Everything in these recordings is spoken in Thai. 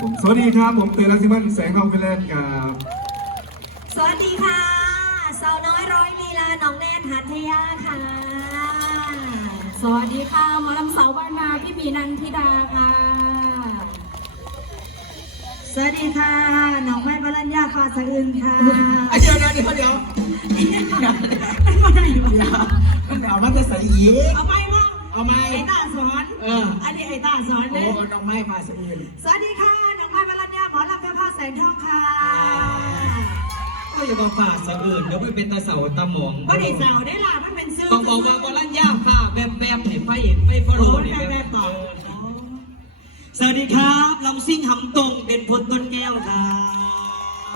ผมสวัสดีครับผมเตยรังสิมันแสงทองฟินแลนด์ครับสวัสดีค่ะ สาวน้อยร้อยลีลาน้องแนนหัทยาค่ะ สวัสดีค่ะหมอลำสาวบ้านนาพี่มีนันทิดาค่ะ สวัสดีค่ะน้องไม้บรัญญาฟ้าสะอื่นค่ะอะเดี๋ยวเดี๋ยวเดี๋ยวเดี๋ยวมันเอามาจะใส่ยีเอาไปมั้ง เอาไหมไอ้ตาสอนเอออันนี้ไอ้ตาสอนโอ้เนี่ยน้องไม้พาสมุนสวัสดีค่ะน้องไม้บรัญญาหมอลำเจ้าพ่อแสงทองค่ะก็อย่ามาฝ่าสะอื่นเดี๋ยวไม่เป็นตาเสาตาหมองก็ได้สาวได้ล่ะมันเป็นซื้อต้องบอกว่าบอลลันย่ามค่ะแวมแวมเห็นไฟเห็นไฟฟอโรโอ้นี่แม่แบแม่บต่อสวัสดีครับลำซิ่งหำตรงเด่นพลต้นแก้วครั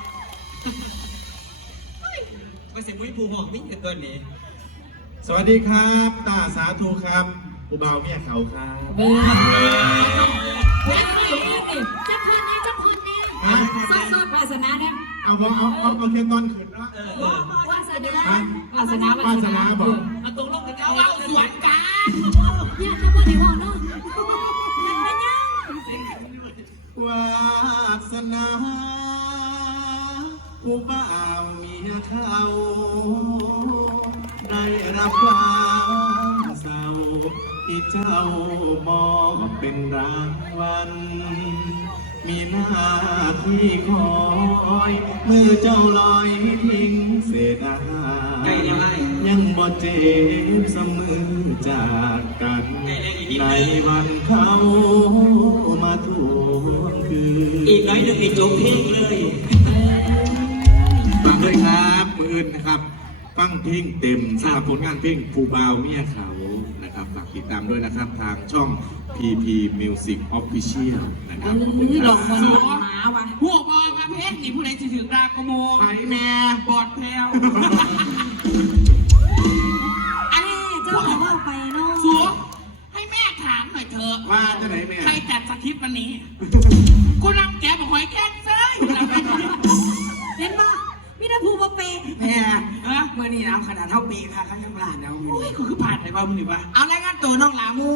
บไปเสียมุ้ยภูหอกนี่เป็นตัวนี้ สวัสดีครับตาสาธุครับ ผู้บ่าวเมียเขาครับเบอร์เฮ้ยนี่จะคืนนี้จะคืนนี้ซอดซอดวาสนาเนี่ยเอาเอาเอาเอาเอาแค่ตอนขึ้นเนาะเออวาสนาวาสนาวาสนาบอกเอาตรงลงกันเอาเอาสวนกันเนี่ยจะพูดในห้องเนาะวาสนาผู้บ่าวเมียเขาได้รับความ เศร้าที่เจ้ามอบเป็นรางวัล มีหน้าที่คอยมือเจ้าลอยทิ้งเศษอาหารไกลแล้วไอ้ยังบ่เจ็บเสมอจากกัน ในวันเขามาทวงคืนอีกหน้อยหนึงอีกจบเพลงเลยฟังด้วยครับมืออื่นนะครับ ฟังเพลงเต็มสำหรับผลงานเพลงผู้บ่าวเมียเขานะครับฝาก ติดตามด้วยนะครับ ทางช่อง PP Music Official นะครับขอบคุณนี่คหลรัอกคนบ หมาวะหัวบอลประเภทนี่ผู้ใดสิถือกรากระโมงไผ่แม่บอดแพลว มื่อนี้นะขนาดเท่าปีค่ะข้างยังหลานแล้วโอ้ยกูคือผ่านไปว่ามึงนี่วะเอารายงานตัวน้องหลามู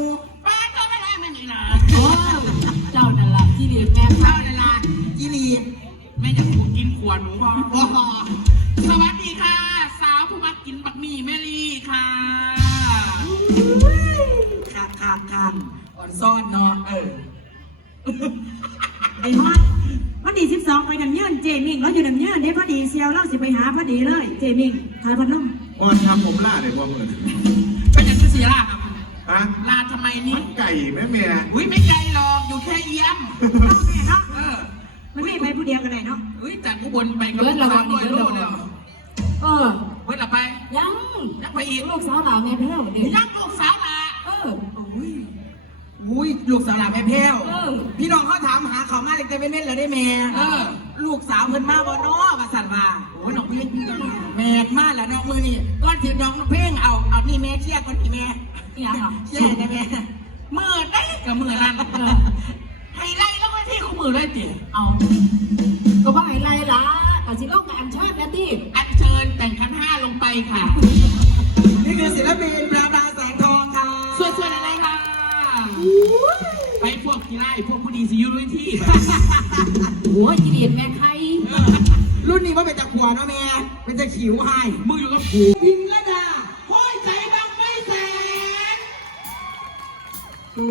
ป้าตัวไม่ได้ไม่มีหลานโอ้เจ้านั่นละที่เรียนแม่เข้าเลยล่ะอีลีแม่จะถูกกินขวดหนูพอโอ้โหสวัสดีค่ะ สาวผู้มักกินบักหมี่แม่ลีค่ะขาดขาดขาดอ่อนซ่อนเนาะเออไอ้ฮอดวันที่สิบสอง ไปกันเยื่อนเจมิงเราอยู่น้ำเยื่อนเด้พอดีเซียวเราสิไปหาพอดีเลย เจมิงถ่ายพัดลมวันทำผมล่าเลยว่ามือเป็นอย่างที่สีล่าครับฮะลาทำไมนี่มันไก่แม่แม่อุ้ยไม่ไกลหรอกอยู่แค่เยี่ยมเนาะแม่เนาะเออมันไม่ไปผู้เดียวกันเลยเนาะอุ้ยจากอุบลไปกับลูกสาวด้วยลูกเนี่ยเออเว้ยละไปยังยังไปอีกลูกสาวหลานแม่เพ้วนี่ยังลูกสาวละเอออุ้ย อุ้ยลูกสาวละแม่แพ้วเออพี่น้องเขาถามหาเขามาเล็กแต่ไม่เม่นเลยได้แม่เออ ลูกสาวเพิ่นมาบ่เนาะมาสั่นว่าโอ้ยน้องเพี้ยนพี่กันแม่มาแล้วน้องมือนี่ก้อนถือน้องเพลงเอาเอานี่แม่เชียร์ก่อนนี่แม่อีหยังเหรอเชียร์นะแม่มือได้กับมือนั่นไฮไลท์แล้วมาที่คู่มือเลยจีเอาก็ว่าไอ้ไรล่ะแต่สิโลกกับอันเชิญนะที่อัญเชิญแต่งขันห้าลงไปค่ะ พวกผู้ดีสิยุ้ยที่โอ้ยจีเดียนแม่ใครรุ่นนี้ว่าเป็นตะขวาเนาะแม่ เป็นตะขิวให้มืออยู่กับกูพิมละดาห้อยใจบังไม่แสนโอ้